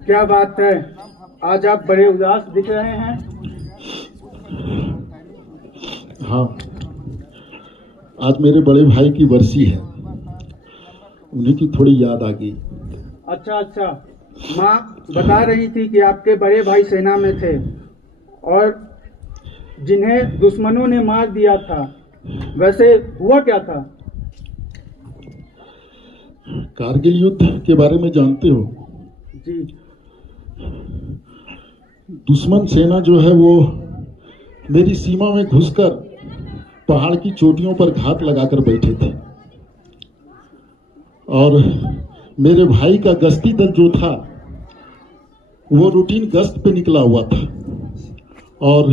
क्या बात है, आज आप बड़े उदास दिख रहे हैं। हाँ, आज मेरे बड़े भाई की बरसी है, उन्हीं की थोड़ी याद आ गई। अच्छा, माँ बता रही थी कि आपके बड़े भाई सेना में थे और जिन्हें दुश्मनों ने मार दिया था। वैसे हुआ क्या था? कारगिल युद्ध के बारे में जानते हो? जी। दुश्मन सेना जो है वो मेरी सीमा में घुसकर पहाड़ की चोटियों पर घात लगाकर बैठे थे और मेरे भाई का गश्ती दल जो था वो रूटीन गश्त पे निकला हुआ था और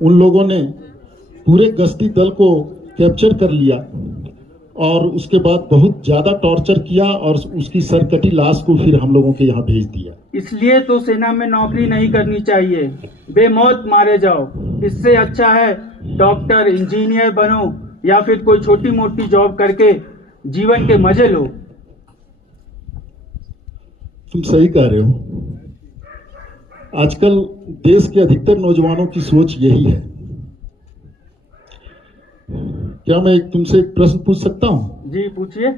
उन लोगों ने पूरे गश्ती दल को कैप्चर कर लिया और उसके बाद बहुत ज्यादा टॉर्चर किया और उसकी सरकटी लाश को फिर हम लोगों के यहाँ भेज दिया। इसलिए तो सेना में नौकरी नहीं करनी चाहिए, बेमौत मारे जाओ। इससे अच्छा है डॉक्टर, इंजीनियर बनो या फिर कोई छोटी मोटी जॉब करके जीवन के मजे लो। तुम सही कह रहे हो। आजकल देश के अधिकतर नौजवानों की सोच यही है। क्या मैं तुमसे एक प्रश्न पूछ सकता हूँ? जी पूछिए।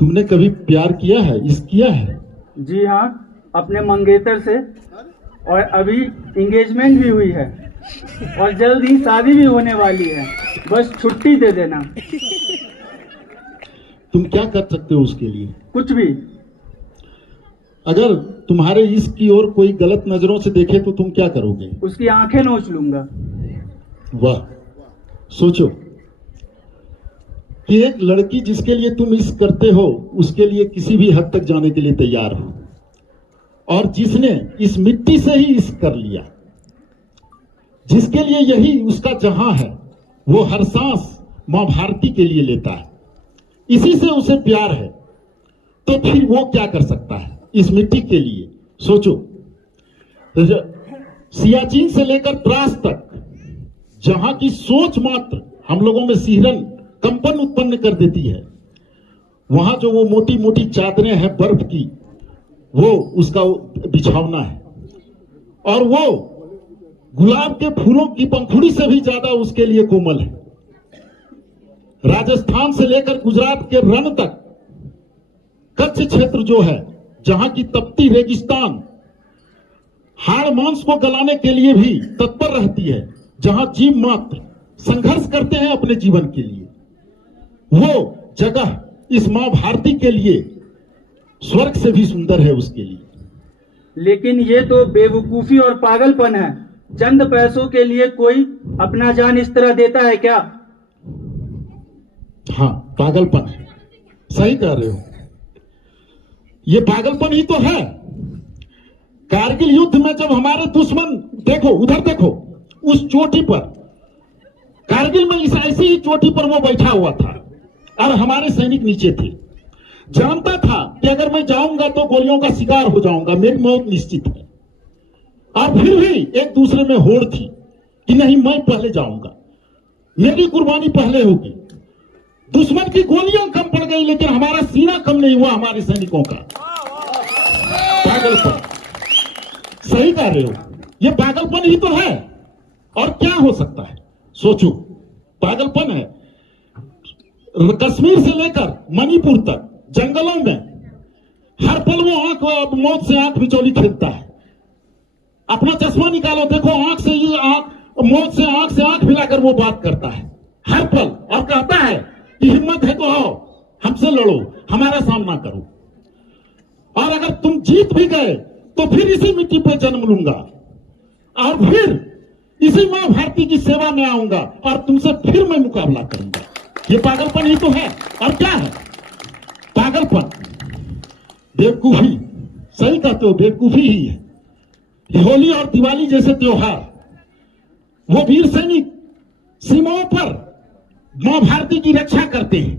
तुमने कभी प्यार किया है, इश्क किया है? जी हाँ, अपने मंगेतर से, और अभी एंगेजमेंट भी हुई है और जल्द ही शादी भी होने वाली है। बस छुट्टी दे देना। तुम क्या कर सकते हो उसके लिए? कुछ भी। अगर तुम्हारे इश्क की ओर कोई गलत नजरों से देखे तो तुम क्या करोगे? उसकी आंखें नोच लूंगा। वाह, सोचो कि एक लड़की जिसके लिए तुम इश्क करते हो उसके लिए किसी भी हद तक जाने के लिए तैयार हो, और जिसने इस मिट्टी से ही इश्क कर लिया, जिसके लिए यही उसका जहां है, वो हर सांस मां भारती के लिए लेता है, इसी से उसे प्यार है, तो फिर वो क्या कर सकता है इस मिट्टी के लिए? सोचो, सियाचिन से लेकर द्रास तक जहां की सोच मात्र हम लोगों में सिहरन, कंपन उत्पन्न कर देती है, वहां जो वो मोटी मोटी चादरें हैं बर्फ की, वो उसका बिछावना है, और वो गुलाब के फूलों की पंखुड़ी से भी ज्यादा उसके लिए कोमल है। राजस्थान से लेकर गुजरात के रण तक, कच्छ क्षेत्र जो है, जहां की तपती रेगिस्तान हाड़ मांस को गलाने के लिए भी तत्पर रहती है, जहां जीव मात्र संघर्ष करते हैं अपने जीवन के लिए, वो जगह इस मां भारती के लिए स्वर्ग से भी सुंदर है उसके लिए। लेकिन ये तो बेवकूफी और पागलपन है। चंद पैसों के लिए कोई अपना जान इस तरह देता है क्या? हाँ, पागलपन है, सही कह रहे हो। ये पागलपन ही तो है। कारगिल युद्ध में जब हमारे दुश्मन, देखो उधर देखो, उस चोटी पर, कारगिल में इस ऐसी ही चोटी पर वो बैठा हुआ था और हमारे सैनिक नीचे थे। जानता था कि अगर मैं जाऊंगा तो गोलियों का शिकार हो जाऊंगा, मेरी मौत निश्चित है, और फिर भी एक दूसरे में होड़ थी कि नहीं, मैं पहले जाऊंगा, मेरी कुर्बानी पहले होगी। दुश्मन की गोलियां कम पड़ गई लेकिन हमारा सीना कम नहीं हुआ हमारे सैनिकों का। पागलपन, सही कह रहे हो, ये पागलपन ही तो है। और क्या हो सकता है? सोचो, पागलपन है। कश्मीर से लेकर मणिपुर तक जंगलों में हर पल वो मौत से आंख बिचौली खेलता है। अपना चश्मा निकालो, देखो, आंख से ये आंख, मौत से आंख मिलाकर वो बात करता है हर पल, और कहता है कि हिम्मत है तो आओ, हमसे लड़ो, हमारा सामना करो, और अगर तुम जीत भी गए तो फिर इसी मिट्टी पर जन्म लूंगा और फिर इसी मां भारती की सेवा में आऊंगा और तुमसे फिर मैं मुकाबला करूंगा। ये पागलपन ही तो है, और क्या है पागलपन? बेवकूफी, सही कहते हो, बेवकूफी ही है। ये होली और दिवाली जैसे त्योहार, वो वीर सैनिक सीमाओं पर मां भारती की रक्षा करते हैं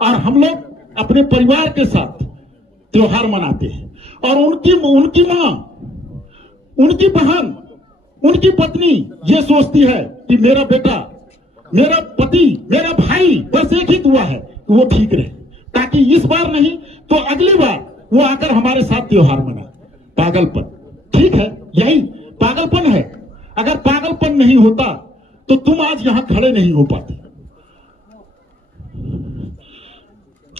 और हम लोग अपने परिवार के साथ त्योहार मनाते हैं। और उनकी मां, उनकी बहन, उनकी पत्नी ये सोचती है कि मेरा बेटा, मेरा पति, मेरा भाई बस एक ही दुआ है कि वो ठीक रहे, ताकि इस बार नहीं तो अगली बार वो आकर हमारे साथ त्योहार मनाए। पागलपन, ठीक है, यही पागलपन है। अगर पागलपन नहीं होता तो तुम आज यहां खड़े नहीं हो पाते।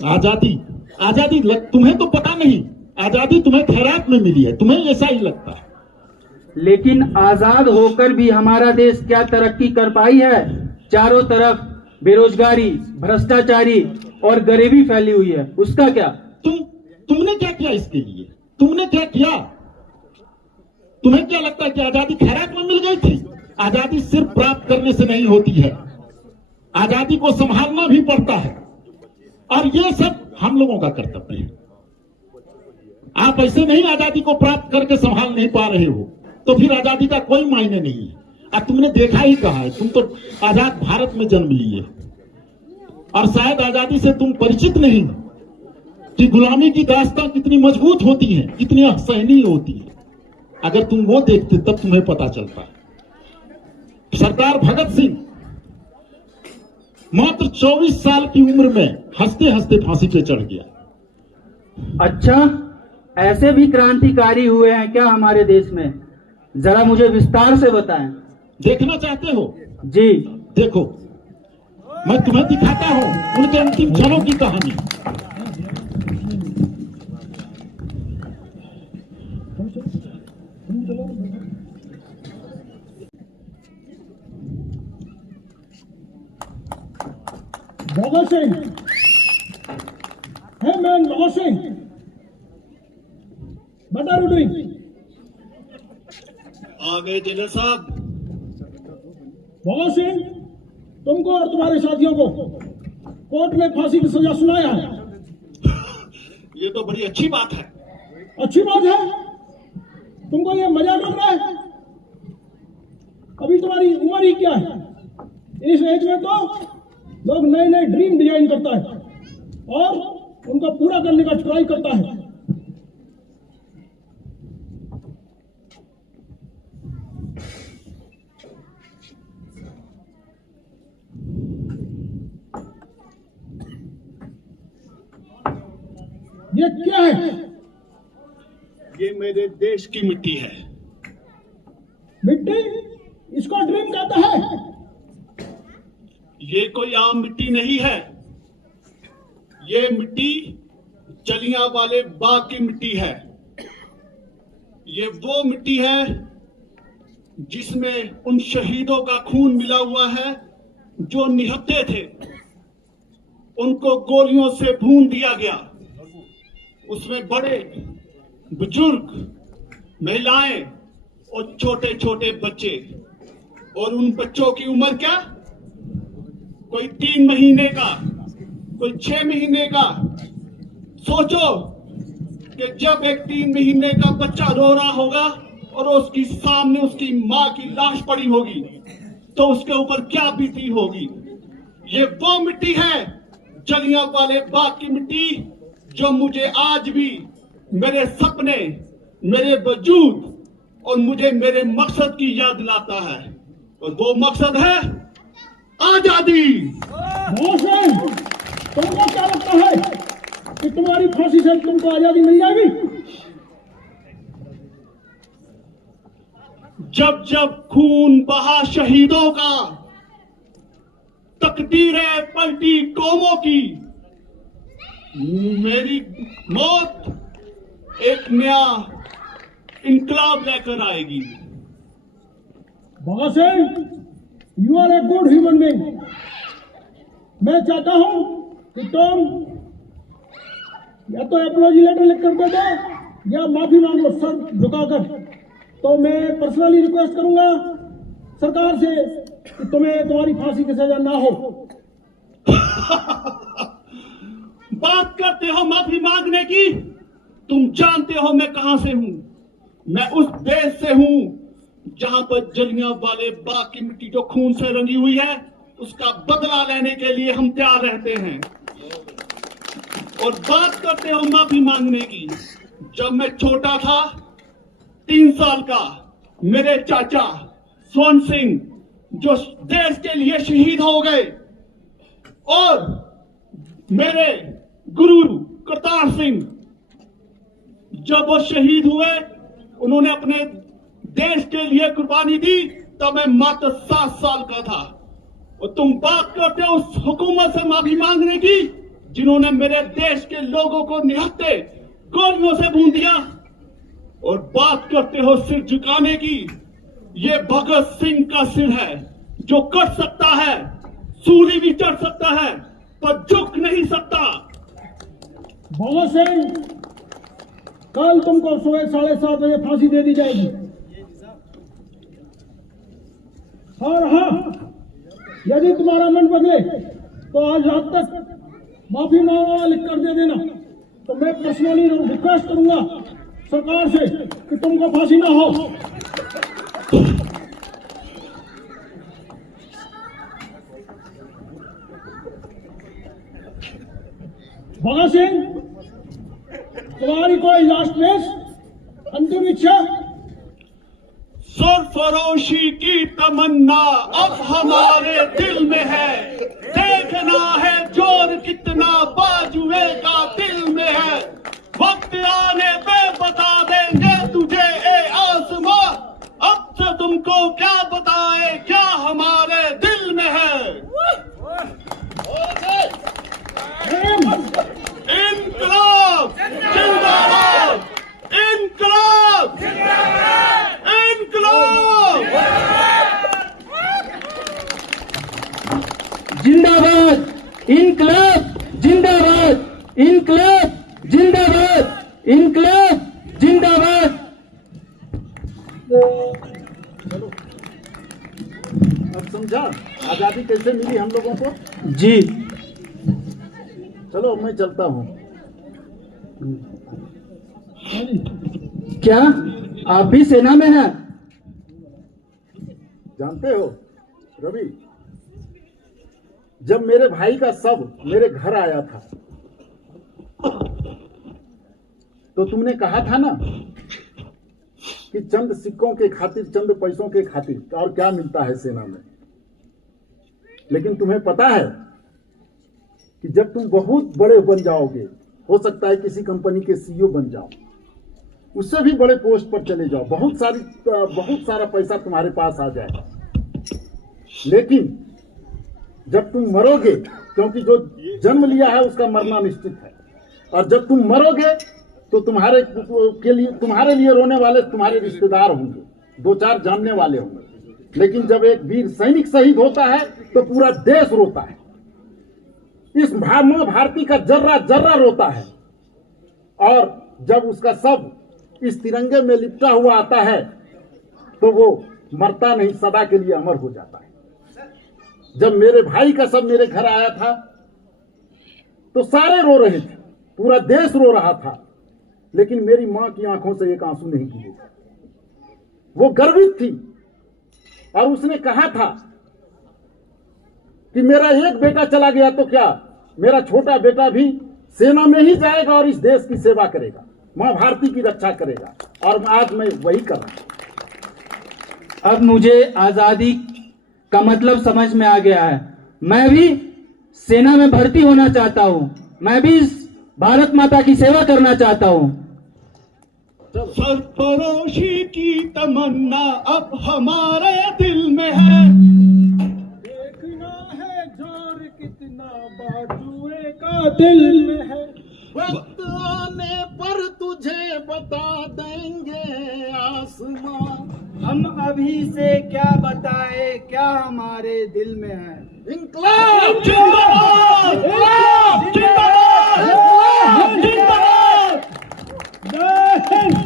आजादी तुम्हें तो पता नहीं, आजादी तुम्हें खैरात में मिली है, तुम्हें ऐसा ही लगता है। लेकिन आजाद होकर भी हमारा देश क्या तरक्की कर पाई है? चारों तरफ बेरोजगारी, भ्रष्टाचारी और गरीबी फैली हुई है, उसका क्या? तुमने क्या किया इसके लिए? तुमने क्या किया? तुम्हें क्या लगता है कि आजादी खैरात में मिल गई थी? आजादी सिर्फ प्राप्त करने से नहीं होती है, आजादी को संभालना भी पड़ता है, और ये सब हम लोगों का कर्तव्य है। आप ऐसे नहीं आजादी को प्राप्त करके संभाल नहीं पा रहे हो तो फिर आजादी का कोई मायने नहीं है। अब तुमने देखा ही कहा है, तुम तो आजाद भारत में जन्म लिए और शायद आजादी से तुम परिचित नहीं कि गुलामी की दास्तां कितनी मजबूत होती है, कितनी असहनीय होती है। अगर तुम वो देखते तब तुम्हें पता चलता। सरदार भगत सिंह मात्र 24 साल की उम्र में हंसते हंसते फांसी पे चढ़ गया। अच्छा, ऐसे भी क्रांतिकारी हुए हैं क्या हमारे देश में? जरा मुझे विस्तार से बताएं। देखना चाहते हो? जी। देखो, मैं तुम्हें दिखाता हूं उनके अंतिम क्षणों की कहानी। Bhagat Singh, hey man, Bhagat Singh, what are you doing? आ गए जेलर साहब। भगत सिंह, तुमको और तुम्हारे साथियों को कोर्ट में फांसी की सजा सुनाया है। ये तो बड़ी अच्छी बात है। अच्छी बात है? तुमको ये मजाक लग रहा है? अभी तुम्हारी उम्र ही क्या है? इस एज में तो लोग नए नए ड्रीम डिजाइन करता है और उनको पूरा करने का ट्राई करता है। ये क्या है? ये मेरे देश की मिट्टी है। मिट्टी? इसको ड्रीम कहता है? ये कोई आम मिट्टी नहीं है, ये मिट्टी जलियांवाले बाग की मिट्टी है। ये वो मिट्टी है जिसमें उन शहीदों का खून मिला हुआ है जो निहत्थे थे, उनको गोलियों से भून दिया गया। उसमें बड़े बुजुर्ग, महिलाएं और छोटे छोटे बच्चे, और उन बच्चों की उम्र क्या? कोई 3 महीने का, कोई 6 महीने का। सोचो कि जब एक 3 महीने का बच्चा रो रहा होगा और उसके सामने उसकी मां की लाश पड़ी होगी तो उसके ऊपर क्या बीती होगी। ये वो मिट्टी है, जलियांवाले बाग की मिट्टी, जो मुझे आज भी मेरे सपने, मेरे वजूद और मुझे मेरे मकसद की याद दिलाता है, और वो मकसद है आजादी। तुमको क्या लगता है कि तुम्हारी फांसी से तुमको आजादी मिल जाएगी? जब जब खून बहा शहीदों का, तकदीरें पलटी कौमों की, मेरी मौत एक नया इनकलाब लेकर आएगी। Bhagat Singh, you are a good human being. मैं चाहता हूं कि तुम या तो अपॉलॉजी लेटर लिख कर दे दो या माफी मांगो सर झुकाकर, तो मैं पर्सनली रिक्वेस्ट करूंगा सरकार से कि तुम्हें तुम्हारी फांसी की सजा ना हो। बात करते हो माफी मांगने की, तुम जानते हो मैं कहां से हूं। मैं उस देश से हूं जहां पर जलियांवाले बाग की मिट्टी जो खून से रंगी हुई है, उसका बदला लेने के लिए हम तैयार रहते हैं। और बात करते हो माफी मांगने की, जब मैं छोटा था 3 साल का, मेरे चाचा स्वर्ण सिंह जो देश के लिए शहीद हो गए, और मेरे गुरु करतार सिंह जब वो शहीद हुए, उन्होंने अपने देश के लिए कुर्बानी दी, तब मैं मात्र 7 साल का था। और तुम बात करते हो उस हुकूमत से माफी मांगने की जिन्होंने मेरे देश के लोगों को निहत्थे गोलियों से भून दिया। और बात करते हो सिर झुकाने की, ये भगत सिंह का सिर है जो कट सकता है, सूली भी चढ़ सकता है, पर झुक नहीं सकता। भगत सिंह, कल तुमको सुबह 7:30 बजे फांसी दे दी जाएगी। और हाँ, यदि तुम्हारा मन बदले तो आज रात तक माफी मांगना लिख कर दे देना, तो मैं पर्सनली रिक्वेस्ट करूंगा सरकार से कि तुमको फांसी ना हो। भगत सिंह, तुम्हारी कोई लास्ट विश, अंतिम इच्छा? सरफरोशी की तमन्ना अब हमारे दिल में है, देखना है जोर कितना बाजुए का दिल में है। वक्त आने पे बता देंगे तुझे ए आसमां, अब से तुमको क्या बताए क्या हमारे दिल में है। इनकलाब जिंदाबाद, इनकलाब इनकलाब जिंदाबाद, इनकलाब जिंदाबाद, इनकलाब जिंदाबाद, इनकलाब जिंदाबाद। अब समझा आजादी कैसे मिली हम लोगों को? जी, चलो मैं चलता हूँ। क्या आप भी सेना में हैं? जानते हो रवि, जब मेरे भाई का शव मेरे घर आया था, तो तुमने कहा था ना कि चंद सिक्कों के खातिर, चंद पैसों के खातिर और क्या मिलता है सेना में। लेकिन तुम्हें पता है कि जब तुम बहुत बड़े बन जाओगे, हो सकता है किसी कंपनी के सीईओ बन जाओ, उससे भी बड़े पोस्ट पर चले जाओ, बहुत सारा पैसा तुम्हारे पास आ जाएगा। लेकिन जब तुम मरोगे, क्योंकि जो जन्म लिया है उसका मरना निश्चित है, और जब तुम मरोगे तो तुम्हारे लिए रोने वाले तुम्हारे रिश्तेदार होंगे, 2-4 जानने वाले होंगे। लेकिन जब एक वीर सैनिक शहीद होता है तो पूरा देश रोता है। इस मां भारती का जर्रा जर्रा रोता है। और जब उसका शव इस तिरंगे में लिपटा हुआ आता है तो वो मरता नहीं, सदा के लिए अमर हो जाता है। जब मेरे भाई का शव मेरे घर आया था तो सारे रो रहे थे, पूरा देश रो रहा था, लेकिन मेरी मां की आंखों से एक आंसू नहीं गिरे। वो गर्वित थी और उसने कहा था कि मेरा एक बेटा चला गया तो क्या, मेरा छोटा बेटा भी सेना में ही जाएगा और इस देश की सेवा करेगा, मां भारती की रक्षा करेगा। और आज मैं वही कर रहा हूं। अब मुझे आजादी का मतलब समझ में आ गया है। मैं भी सेना में भर्ती होना चाहता हूं, मैं भी भारत माता की सेवा करना चाहता हूं। सरफरोशी की तमन्ना अब हमारे दिल में है, देखना है जोर कितना बाजुए का दिल में है। वक्त आने पर तुझे बता देंगे आसमां, हम अभी से क्या बताए क्या हमारे दिल में है। इंकलाब जिंदाबाद, जिंदाबाद, जिंदाबाद। जय जय हिंद।